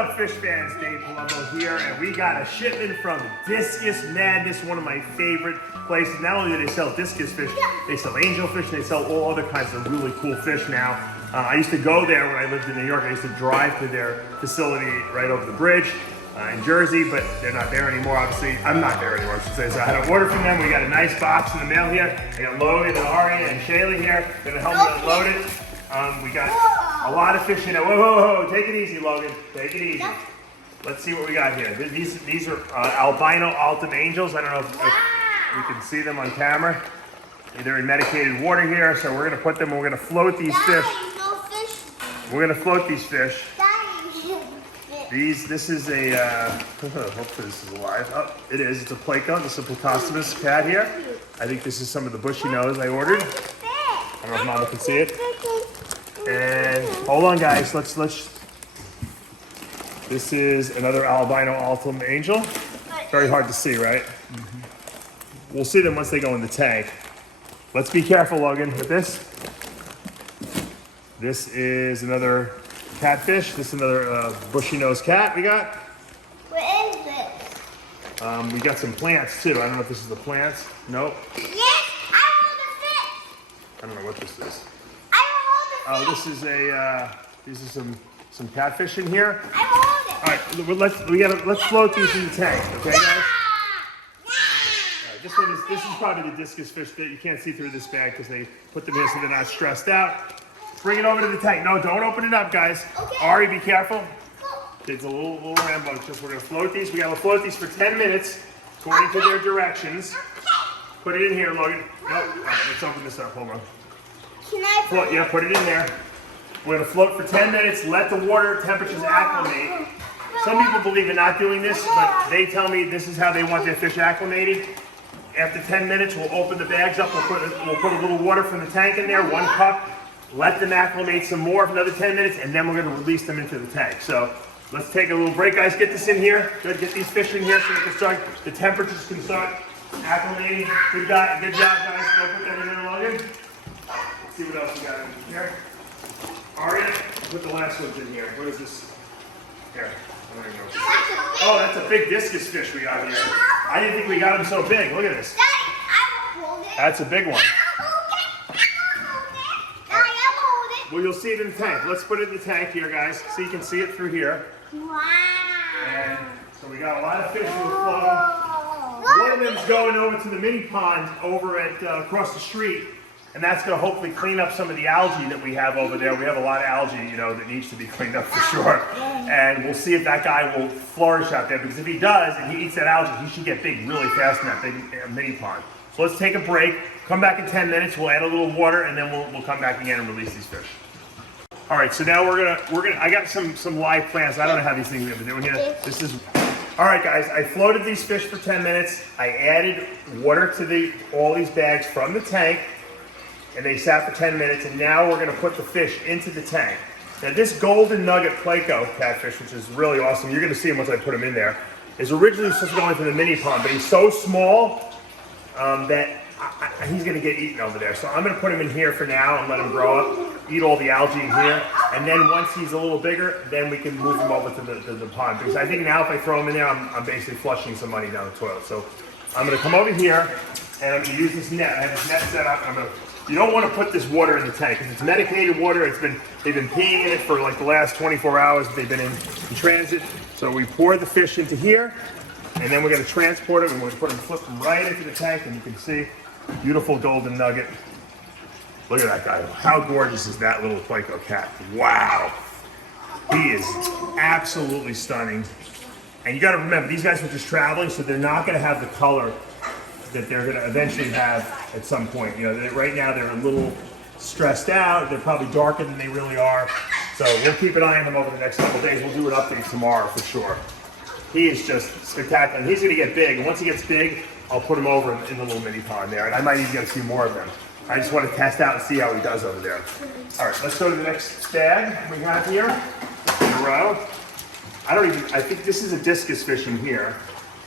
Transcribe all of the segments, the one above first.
up, fish fans? Dave Palumbo here, and we got a shipment from Discus Madness, one of my favorite places. Not only do they sell discus fish, they sell angelfish, they sell all other kinds of really cool fish now. I used to go there when I lived in New York. I used to drive to their facility right over the bridge in Jersey, but they're not there anymore, obviously. I'm not there anymore, I should say. So I had an order from them. We got a nice box in the mail here. I got Logan and Ari and Shaylee here. They're gonna help me unload it. We got a lot of fish in it. Whoa, whoa, whoa, take it easy, Logan. Take it easy. Let's see what we got here. These are albino Altum angels. I don't know if you can see them on camera. They're in medicated water here, so we're gonna put them, we're gonna float these fish. We're gonna float these fish. This is a, hopefully this is alive. Oh, it is, it's a Pleco. This is a Platosimus cat here. I think this is some of the bushy nose I ordered. I don't know if Mama can see it. And hold on, guys. Let's. This is another albino Altum angel. Very hard to see, right? Mm-hmm. We'll see them once they go in the tank. Let's be careful, Logan, with this. This is another catfish. This is another bushy nose cat we got. What is this? We got some plants too. I don't know if this is the plants. Nope. Yes, I hold the fish. I don't know what this is. I hold the fish. Oh, this is these are some catfish in here. I hold it. All right, let's float these in the tank, okay, guys? All right, this is probably the discus fish that you can't see through this bag because they put them here so they're not stressed out. Bring it over to the tank. No, don't open it up, guys. Okay. Ari, be careful. It's a little rambunctious. We're gonna float these. We gotta float these for 10 minutes according to their directions. Put it in here, Logan. Nope. All right, let's open this up. Hold on. Can I Float, yeah, put it in there. We're gonna float for 10 minutes, let the water temperatures acclimate. Some people believe in not doing this, but they tell me this is how they want their fish acclimated. After 10 minutes, we'll open the bags up, we'll put a little water from the tank in there, 1 cup, let them acclimate some more for another 10 minutes, and then we're gonna release them into the tank. So let's take a little break, guys. Get this in here. Good, get these fish in here so they can start, the temperatures can start acclimating. Good job, guys. Go put that in there, Logan. Let's see what else we got in here. Aria, put the last ones in here. What is this? Here. Oh, that's a big discus fish we got here. I didn't think we got them so big. Look at this. That's a big one. Well, you'll see it in the tank. Let's put it in the tank here, guys, so you can see it through here. Wow. And so we got a lot of fish in the float. One of them's going over to the mini pond over at across the street. And that's going to hopefully clean up some of the algae that we have over there. We have a lot of algae, you know, that needs to be cleaned up for sure. And we'll see if that guy will flourish out there. Because if he does, and he eats that algae, he should get big really fast in that big mini pond. So let's take a break. Come back in 10 minutes. We'll add a little water, and then we'll come back again and release these fish. All right. So now we're gonna. I got some live plants. I don't know how these things are doing here. This is. All right, guys. I floated these fish for 10 minutes. I added water to all these bags from the tank. And they sat for 10 minutes, and now we're gonna put the fish into the tank. Now this golden nugget Pleco catfish, which is really awesome, you're gonna see him once I put him in there, is originally supposed to go into the mini pond, but he's so small that he's gonna get eaten over there. So I'm gonna put him in here for now and let him grow up, eat all the algae in here, and then once he's a little bigger, then we can move him over to the pond. Because I think now if I throw him in there, I'm basically flushing some money down the toilet. So I'm gonna come over here, and I'm gonna use this net. I have this net set up, and you don't want to put this water in the tank because it's medicated water. They've been peeing in it for like the last 24 hours. They've been in transit. So we pour the fish into here, and then we're going to transport it, and we're going to flip them right into the tank, and you can see beautiful golden nugget. Look at that guy. How gorgeous is that little Pleco cat? Wow. He is absolutely stunning. And you got to remember, these guys were just traveling, so they're not going to have the color that they're going to eventually have at some point. You know, right now they're a little stressed out. They're probably darker than they really are. So we'll keep an eye on them over the next couple of days. We'll do an update tomorrow for sure. He is just spectacular. He's going to get big. And once he gets big, I'll put him over in the little mini pond there. And I might even get a few more of them. I just want to test out and see how he does over there. All right, let's go to the next bag we have here in a row. I think this is a discus fish in here.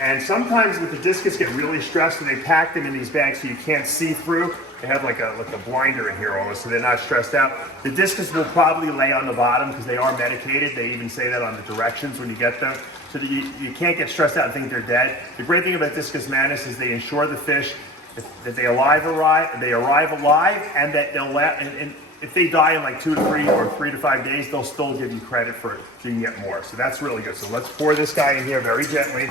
And sometimes with the discus get really stressed and they pack them in these bags so you can't see through. They have like a blinder in here almost, so they're not stressed out. The discus will probably lay on the bottom because they are medicated. They even say that on the directions when you get them. So that you can't get stressed out and think they're dead. The great thing about Discus manus is they ensure the fish that they arrive alive, and that they'll and if they die in like 2 to 3 or 3 to 5 days, they'll still give you credit for it, so you can get more. So that's really good. So let's pour this guy in here very gently.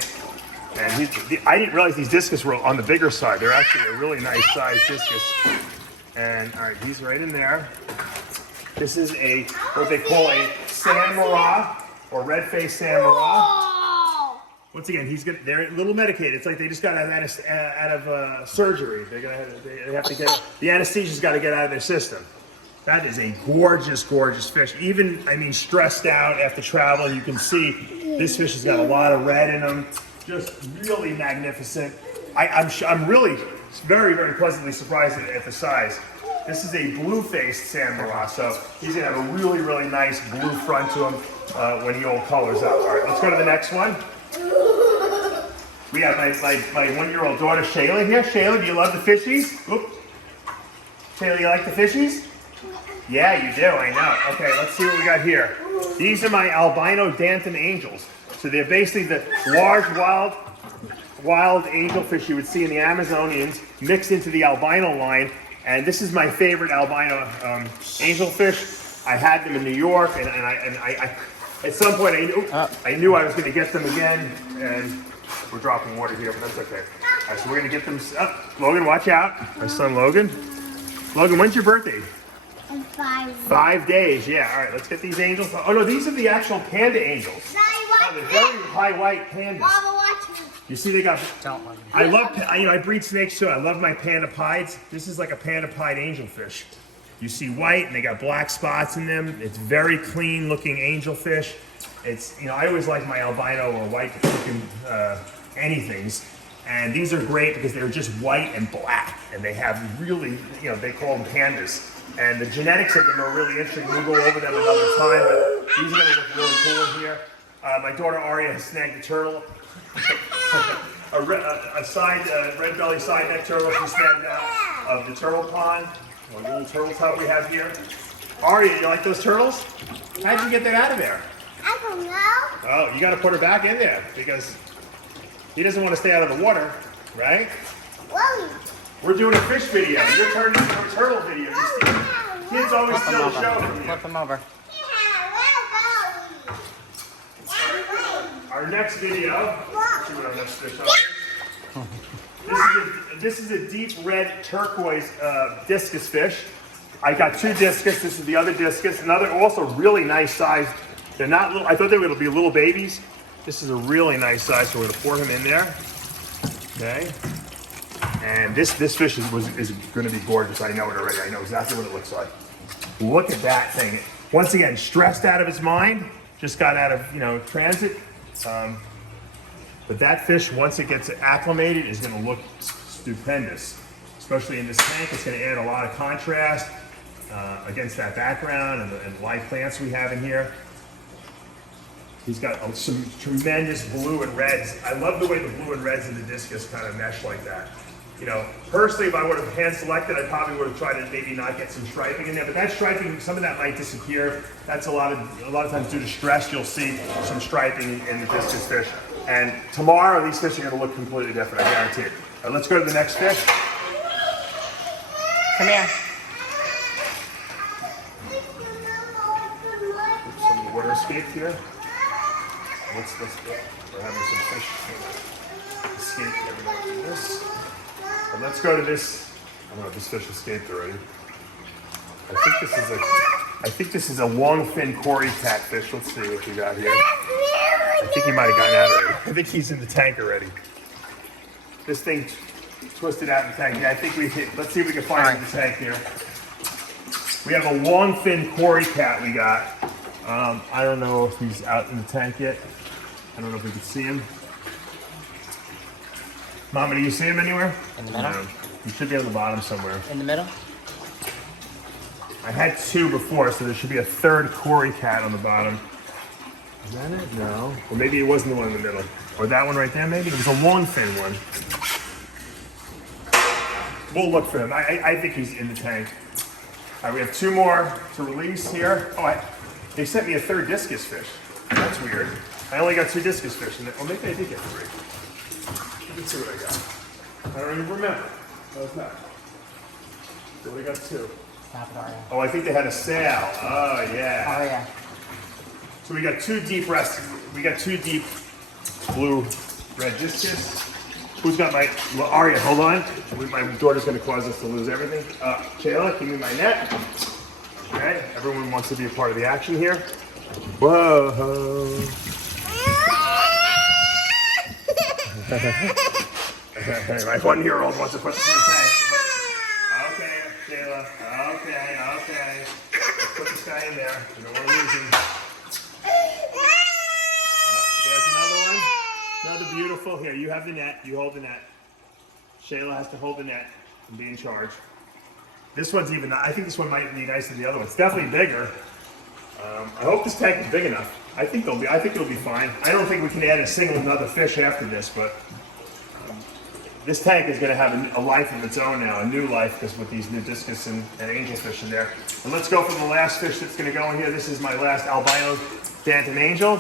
And I didn't realize these discus were on the bigger side. They're actually a really nice size discus. And all right, he's right in there. This is what they call a sand Merah or red-faced sand Merah. Once again, they're a little medicated. It's like they just got out of surgery. They have to get the anesthesia's got to get out of their system. That is a gorgeous, gorgeous fish. Even, I mean, stressed out after travel, you can see this fish has got a lot of red in them. Just really magnificent. I'm really very, very pleasantly surprised at the size. This is a blue-faced sand Merah, so he's gonna have a really, really nice blue front to him when he all colors up. All right, let's go to the next one. We have my 1-year-old daughter Shayla here. Shayla, do you love the fishies? Oop. Shayla, you like the fishies? Yeah, you do, I know. Okay, let's see what we got here. These are my albino Dantum angels. So they're basically the large wild angelfish you would see in the Amazonians mixed into the albino line. And this is my favorite albino angelfish. I had them in New York, and I at some point I knew I was going to get them again. And we're dropping water here, but that's okay. All right, so we're going to get them up. Logan, watch out. My son Logan. Logan, when's your birthday? In 5 days. 5 days, yeah. All right, let's get these angels. Oh no, these are the actual panda angels. Oh, they're very high white pandas. Mama, watch me. You see, they got. I breed snakes too. I love my panda pieds. This is like a panda pied angelfish. You see white, and they got black spots in them. It's very clean looking angelfish. It's, I always like my albino or white looking anythings. And these are great because they're just white and black, and they have really, they call them pandas. And the genetics of them are really interesting. We'll go over them another time, but these are going to look really cool in here. My daughter Aria has snagged a turtle, a red belly side neck turtle she snagged out of the turtle pond. A little turtle tub we have here. Aria, you like those turtles? How'd you get that out of there? I don't know. Oh, you got to put her back in there because he doesn't want to stay out of the water, right? Whoa. We're doing a fish video. You're turning into a turtle video. You see, kids always steal the show from you. Flip them over. Our next video. Let's see what our next fish is. This is a deep red turquoise discus fish. I got 2 discus. This is the other discus. Another also really nice size. They're not little. I thought they were going to be little babies. This is a really nice size, so we're going to pour him in there. Okay. And this fish is going to be gorgeous. I know it already. I know exactly what it looks like. Look at that thing. Once again, stressed out of its mind. Just got out of transit. But that fish, once it gets acclimated, is going to look stupendous. Especially in this tank, it's going to add a lot of contrast against that background and the live plants we have in here. He's got some tremendous blue and reds. I love the way the blue and reds in the discus kind of mesh like that. Personally, if I would have hand selected, I probably would have tried to maybe not get some striping in there. But that striping, some of that might disappear. That's a lot of times due to stress. You'll see some striping in the discus fish. And tomorrow, these fish are going to look completely different. I guarantee it. All right, let's go to the next fish. Come here. Some of the water escaped here. Let's go. We're having some fish escape everywhere from this. And let's go to this. I don't know if this fish escaped already. I think this is a long fin Cory catfish. Let's see what we got here. I think he might have gotten out already. I think he's in the tank already. This thing twisted out in the tank. Yeah, I think let's see if we can find him in the tank here. We have a long fin Cory cat we got. I don't know if he's out in the tank yet. I don't know if we can see him. Mama, do you see him anywhere? In the middle? No. He should be on the bottom somewhere. In the middle? I had 2 before, so there should be a 3rd Cory cat on the bottom. Is that it? No. Or maybe it wasn't the one in the middle. Or that one right there, maybe? It was a long fin one. we'll look for him. I think he's in the tank. All right, we have 2 more to release here. Oh, they sent me a 3rd discus fish. That's weird. I only got 2 discus fish in it. Well, maybe I did get 3. Let's see what I got. I don't even remember. What was that? So we got 2. Stop it, Aria. Oh, I think they had a sale. Oh, yeah. Aria. So we got 2 deep blue red discus. Who's got my, well, Aria, hold on. My daughter's gonna cause us to lose everything. Shayla, give me my net. Okay, everyone wants to be a part of the action here. Whoa. My 1-year-old wants to put this in the tank. Okay, Shayla, okay. Let's put this guy in there. We don't want to lose him. There's another one. Another beautiful. Here, you have the net. You hold the net. Shayla has to hold the net and be in charge. This one's even, I think this one might be nicer than the other one. It's definitely bigger. I hope this tank is big enough. I think it'll be fine. I don't think we can add a single another fish after this, but this tank is going to have a life of its own now, a new life, because with these new discus and angelfish in there. And let's go for the last fish that's going to go in here. This is my last albino Dantum angel.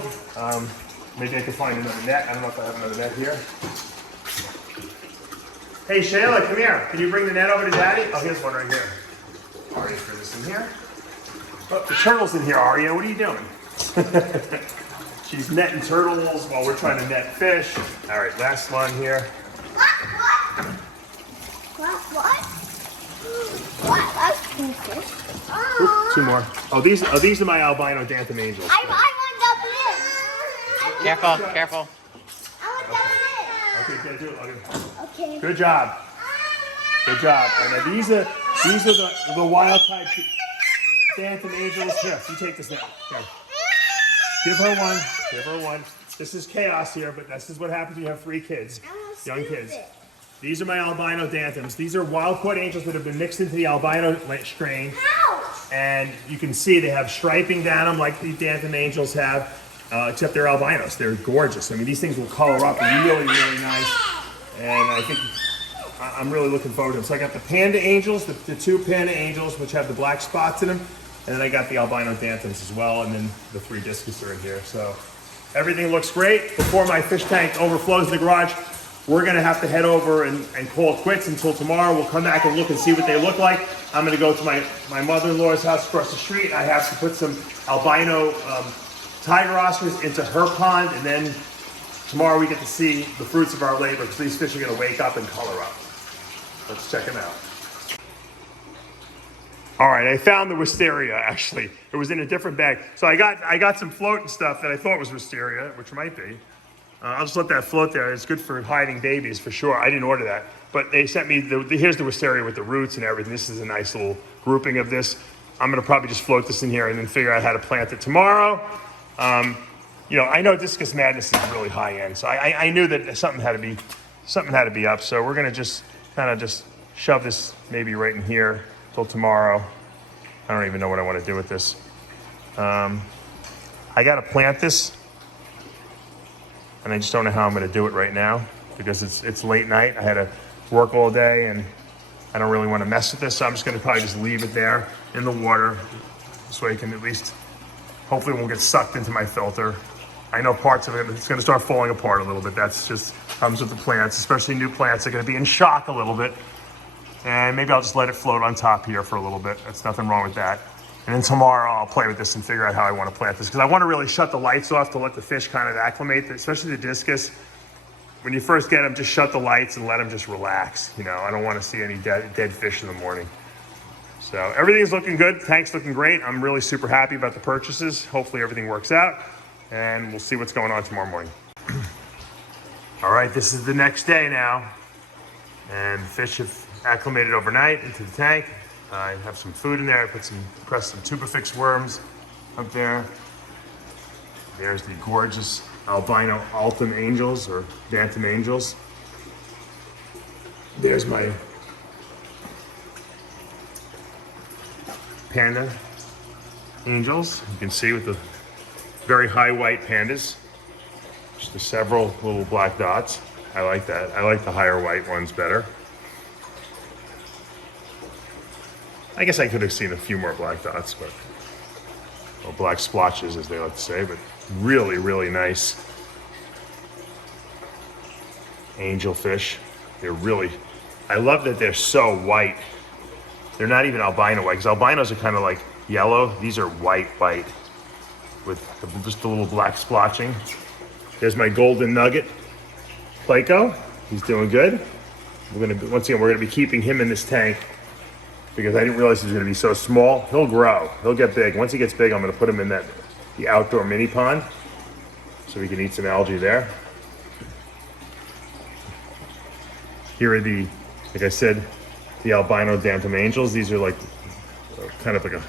Maybe I can find another net. I don't know if I have another net here. Hey, Shayla, come here. Can you bring the net over to Daddy? Oh, here's one right here. Aria, throw this in here. Oh, the turtle's in here, Aria. What are you doing? She's netting turtles while we're trying to net fish. All right, last one here. What? That's two fish. Oop, 2 more. Oh, these are my albino Dantum angels. I want Careful, careful. I want Okay, okay, do it, Logan. Okay. Good job. Good job. And now these are the wild type Dantum angels. Here, you take this now. Here. Give her one. Give her one. This is chaos here, but this is what happens when you have 3 kids, young kids. These are my albino Dantums. These are wild caught angels that have been mixed into the albino strain. And you can see they have striping down them like the Dantum angels have, except they're albinos. They're gorgeous. I mean, these things will color up really, really nice. And I think I'm really looking forward to them. So I got the Panda Angels, the 2 Panda Angels, which have the black spots in them. And then I got the albino Dantums as well. And then the 3 discus are in here. So everything looks great. Before my fish tank overflows in the garage, we're gonna have to head over and call it quits until tomorrow. We'll come back and look and see what they look like. I'm gonna go to my mother-in-law's house across the street. I have to put some albino tiger oscars into her pond, and then tomorrow we get to see the fruits of our labor, because these fish are gonna wake up and color up. Let's check them out. All right, I found the wisteria, actually. It was in a different bag. So I got some floating stuff that I thought was wisteria, which might be. I'll just let that float there. It's good for hiding babies, for sure. I didn't order that. But they sent me, here's the wisteria with the roots and everything. This is a nice little grouping of this. I'm gonna probably just float this in here and then figure out how to plant it tomorrow. You know, I know Discus Madness is really high end, so I knew that something had to be up. So we're gonna just kind of just shove this maybe right in here till tomorrow. I don't even know what I want to do with this. I gotta plant this, and I just don't know how I'm gonna do it right now because it's late night. I had to work all day, and I don't really want to mess with this, so I'm just gonna probably just leave it there in the water. This way it can at least, hopefully it won't get sucked into my filter. I know parts of it, it's gonna start falling apart a little bit. That's just comes with the plants, especially new plants. They're gonna be in shock a little bit. And maybe I'll just let it float on top here for a little bit. That's nothing wrong with that. And then tomorrow I'll play with this and figure out how I want to plant this. Because I want to really shut the lights off to let the fish kind of acclimate, especially the discus. When you first get them, just shut the lights and let them just relax. You know, I don't want to see any dead fish in the morning. So everything's looking good. Tank's looking great. I'm really super happy about the purchases. Hopefully everything works out. And we'll see what's going on tomorrow morning. All right, this is the next day now. And the fish have acclimated overnight into the tank. I have some food in there. I pressed some tubifix worms up there. There's the gorgeous albino Altum angels or Dantum angels. There's my Panda angels. You can see with the very high white pandas. Just the several little black dots. I like that. I like the higher white ones better. I guess I could have seen a few more black dots, but, or black splotches as they like to say, but really, really nice angelfish. They're really, I love that they're so white. They're not even albino white, because albinos are kind of like yellow. These are white with just a little black splotching. There's my golden nugget, Pleco. He's doing good. Once again, we're gonna be keeping him in this tank because I didn't realize he was gonna be so small. He'll grow, he'll get big. Once he gets big, I'm gonna put him in the outdoor mini pond so we can eat some algae there. Here are like I said, the albino Dantum angels. These are like kind of like a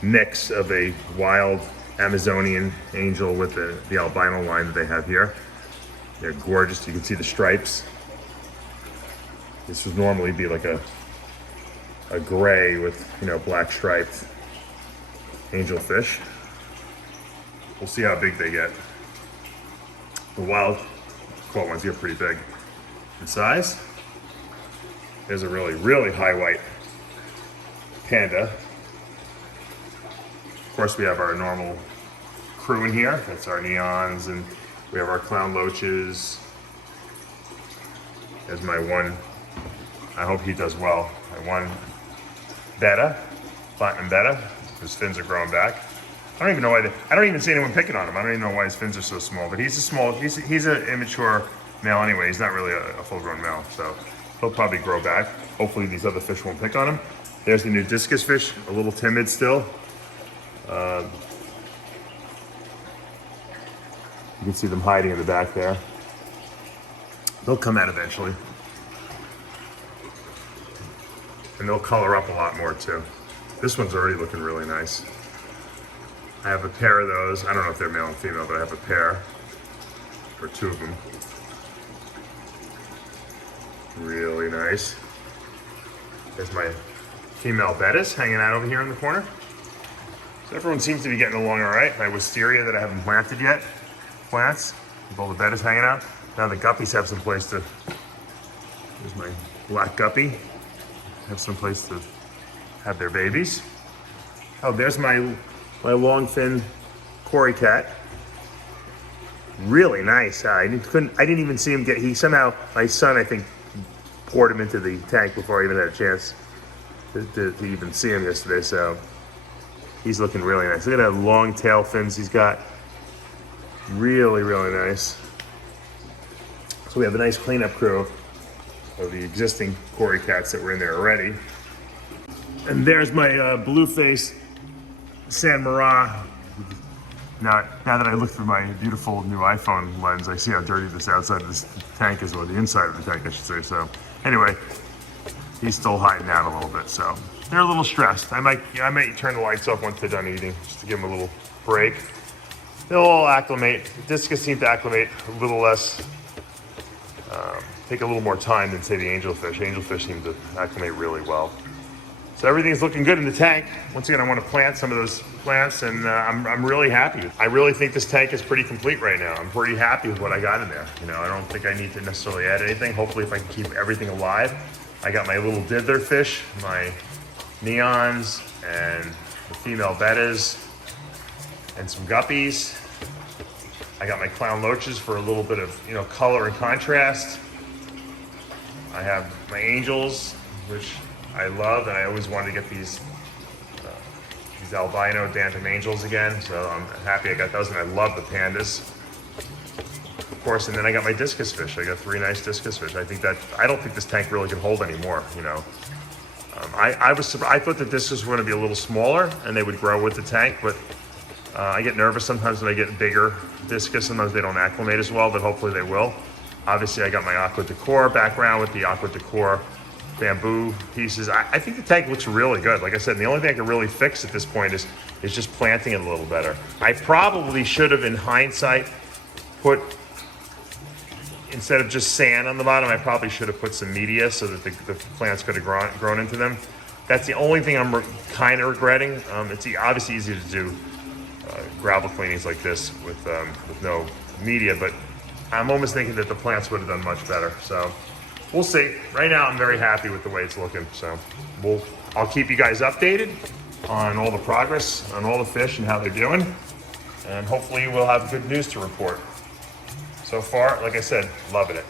mix of a wild Amazonian angel with the albino line that they have here. They're gorgeous. You can see the stripes. This would normally be like a gray with, black striped angelfish. We'll see how big they get. The wild caught ones get pretty big in size. There's a really, really high white panda. Of course, we have our normal crew in here. That's our neons, and we have our clown loaches. There's my one. I hope he does well. My one betta, platinum betta. His fins are growing back. I don't even know why. I don't even see anyone picking on him. I don't even know why his fins are so small. But he's an immature male anyway. He's not really a full-grown male, so he'll probably grow back. Hopefully these other fish won't pick on him. There's the new discus fish, a little timid still. You can see them hiding in the back there. They'll come out eventually. And they'll color up a lot more too. This one's already looking really nice. I have a pair of those. I don't know if they're male and female, but I have a pair, or two of them. Really nice. There's my female bettas hanging out over here in the corner. So everyone seems to be getting along all right. My wisteria that I haven't planted yet, plants, with all the bettas hanging out. Now the guppies have some place to, there's my black guppy, have some place to have their babies. Oh, there's my long fin Cory cat. Really nice. I didn't even see him he somehow, my son, I think, poured him into the tank before I even had a chance to even see him yesterday, so he's looking really nice. Look at that long tail fins he's got. Really, really nice. So we have a nice cleanup crew of the existing Cory cats that were in there already. And there's my blue-faced San Merah. Now that I look through my beautiful new iPhone lens, I see how dirty this outside of this tank is, or the inside of the tank, I should say. So anyway, he's still hiding out a little bit, so they're a little stressed. I might turn the lights off once they're done eating, just to give them a little break. They'll all acclimate. Discus seem to acclimate a little less, take a little more time than, say, the angelfish. Angelfish seem to acclimate really well. So everything's looking good in the tank. Once again, I want to plant some of those plants, and I'm really happy. I really think this tank is pretty complete right now. I'm pretty happy with what I got in there. I don't think I need to necessarily add anything. Hopefully, if I can keep everything alive. I got my little diddler fish, my neons, and the female bettas, and some guppies. I got my clown loaches for a little bit of color and contrast. I have my angels, which I love, and I always wanted to get these albino Dantum angels again, so I'm happy I got those, and I love the pandas, of course. And then I got my discus fish. I got 3 nice discus fish. I don't think this tank really can hold anymore. I thought the discus were going to be a little smaller and they would grow with the tank, but I get nervous sometimes when I get bigger discus. Sometimes they don't acclimate as well, but hopefully they will. Obviously, I got my aqua decor background with the aqua decor bamboo pieces. I think the tank looks really good. Like I said, the only thing I can really fix at this point is just planting it a little better. I probably should have, in hindsight, instead of just sand on the bottom, I probably should have put some media so that the plants could have grown into them. That's the only thing I'm kind of regretting. It's obviously easy to do gravel cleanings like this with no media, but I'm almost thinking that the plants would have done much better. So we'll see. Right now, I'm very happy with the way it's looking. So I'll keep you guys updated on all the progress, on all the fish and how they're doing. And hopefully we'll have good news to report. So far, like I said, loving it.